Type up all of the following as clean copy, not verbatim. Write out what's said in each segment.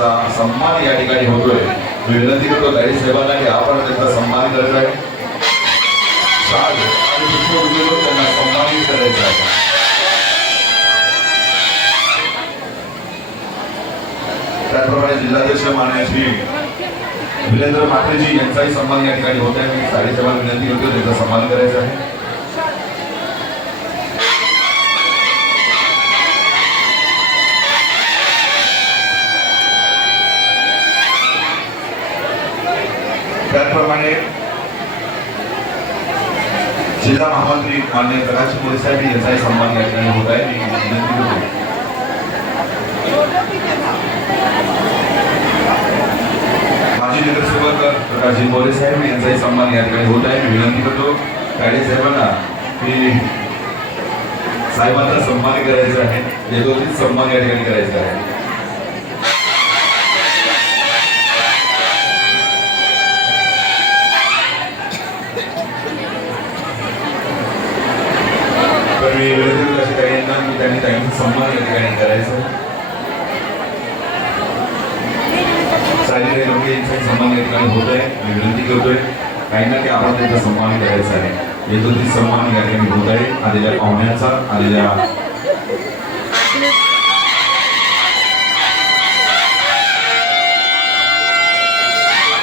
त्यांचा सन्मान या ठिकाणी होतोय। मी विनंती करतो गाडी साहेबांना की आपण त्यांचा सन्मान करायचा आहे, शाल आणि पुष्पगुच्छ त्यांना सन्मानित करायचा आहे। त्याचप्रमाणे जिल्हाध्यक्ष माननीय श्री वीरेंद्र मात्रेजी यांचाही सन्मान या ठिकाणी होत आहे। मी साडेसाहेबांना विनंती करतो त्यांचा सन्मान करायचा आहे। त्याचप्रमाणे जिल्हा महामंत्री माननीय प्रकाश मोरे साहेब यांचाही सन्मान या ठिकाणी होत आहे। मी विनंती करतो माजी नगरसेवक प्रकाशजी मोरे साहेब यांचाही सन्मान या ठिकाणी होत आहे। मी विनंती करतो काळे साहेबांना की साहेबांचा सन्मान करायचा आहे, यथोचित सन्मान या ठिकाणी करायचा आहे। तर मी विनंती करतो अशा ताईंना की त्यांनी ताईंचा सन्मान या ठिकाणी करायचा आहे। सायली लोके यांचाही सन्मान या ठिकाणी होत आहे। मी विनंती करतोय काहींना की आपण त्यांचा सन्मान करायचा आहे, यथोचित सन्मान या ठिकाणी होत आहे। आलेल्या पाहुण्यांचा, आलेल्या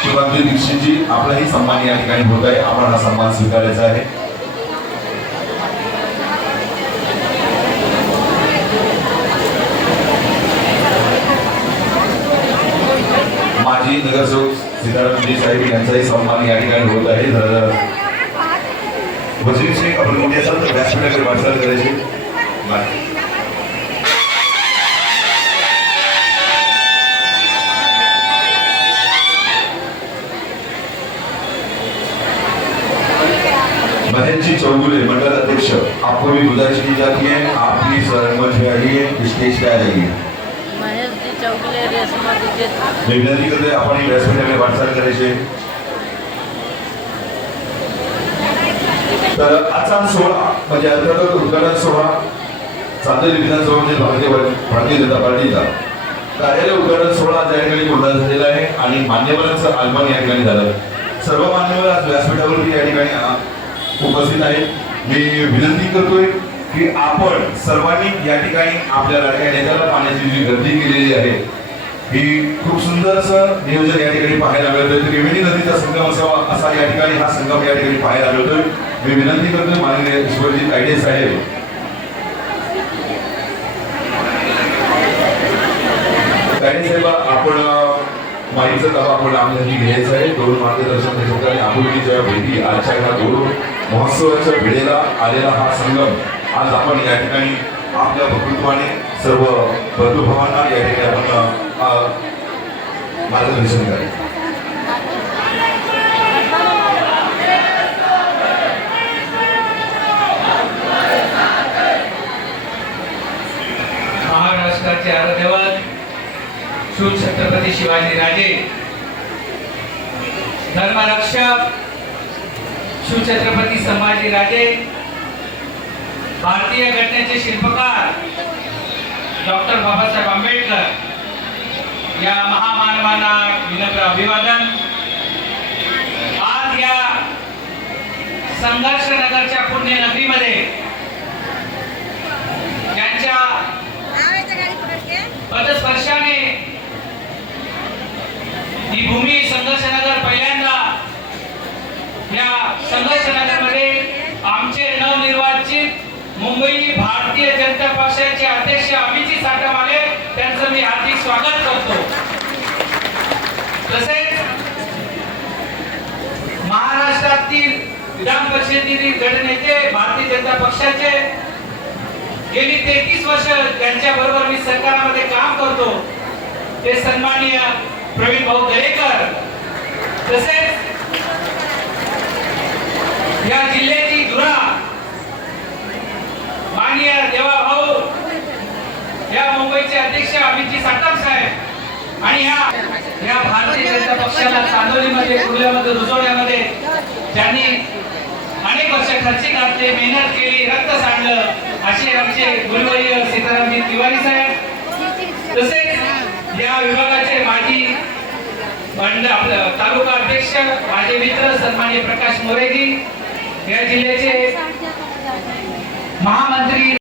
शिवाजी दीक्षितजी आपलाही सन्मान या ठिकाणी होत आहे। आपण हा सन्मान स्वीकारायचा आहे। माजी नगरसेवक सीतारामजी साहेब यांचाही सन्मान या ठिकाणी होत आहे। जर वजीर शेख आपण मोठे असाल तर व्यासपीठाकडे वाटचाल करायची। महेश जी चौगुले मंडल अध्यक्ष, आपको भी गुजारिश की जाती है आप प्लीज मंच पे आइए, स्टेज पे आ जाइए। विनंती करते आपण व्यासपीठाकडे वाटचाल करायची। तर आजचा सोहळा म्हणजे अंतर्गत उद्घाटन सोहळा चांदोली विधानसभेमध्ये भारतीय जनता पार्टीचा कार्यालय उद्घाटन सोहळा त्या ठिकाणी पूर्ण झालेला आहे आणि मान्यवरांचं आगमन या ठिकाणी झालं। सर्व मान्यवर आज व्यासपीठावरती या ठिकाणी उपस्थित आहेत। मी विनंती करतोय की आपण सर्वांनी या ठिकाणी आपल्या लाडक्या नेत्याला पाण्याची जी गर्दी केलेली आहे ही खूप सुंदर असं नियोजन या ठिकाणी पाहायला मिळतोय। त्रिवेणी नदीचा संगम असावा असा या ठिकाणी हा संगम या ठिकाणी पाहायला मिळतोय। मी विनंती करतोय माननीय ईश्वरजी कायडे साहेब आपण माईचं गाव आपण आमदारी घ्यायचं आहे। दोन मार्गदर्शन ठिकाणी आपुलकीच्या भेटी आजच्या ह्या दोन महोत्सवाच्या वेळेला आलेला हा संगम आज आपण या ठिकाणी आपल्या भक्तित्वाने सर्व बंधुभावांना या ठिकाणी आपण मार्गदर्शन करायचं। महाराष्ट्राचे आराध्यवत श्री छत्रपती शिवाजी राजे, धर्मरक्षक श्री छत्रपती संभाजी राजे, भारतीय घटनेचे शिल्पकार डॉक्टर बाबासाहेब आंबेडकर या महामानवांना विनम्र अभिवादन। आज या संघर्ष नगरच्या पुण्यनगरीमध्ये त्यांच्या पदस्पर्शाने ही भूमी संघर्षनगर पहिल्यांदा या संघर्षनगरमध्ये आमचे नवनिर्वाचित मुंबई भारतीय जनता पक्षाचे अध्यक्ष अभिजीत साठमाले त्यांचं मी हार्दिक स्वागत करतो। तसेच महाराष्ट्रातील विधान परिषदेतील गटनेते भारतीय जनता पक्षाचे गेली 33 वर्ष त्यांच्या बरोबर मी सरकारामध्ये काम करतो ते सन्माननीय प्रवीण भाऊ दरेकर, तसेच या जिल्ह्याची धुरा माननीय देवा भाऊ, या मुंबईचे अध्यक्ष अभिजीत साठम साहेब आणि या भारतीय जनता पक्षाला चांदोलीमध्ये कुर्ल्यामध्ये रुजवण्यामध्ये ज्यांनी अनेक वर्ष खर्ची घातले, मेहनत केली, रक्त सांडलं असे आमचे गुरुवर्य सीतारामजी तिवारी साहेब, तसेच या विभागाचे माजी आपलं तालुका अध्यक्ष माझे मित्र सन्माननीय प्रकाश मोरेजी, या जिल्ह्याचे महामंत्री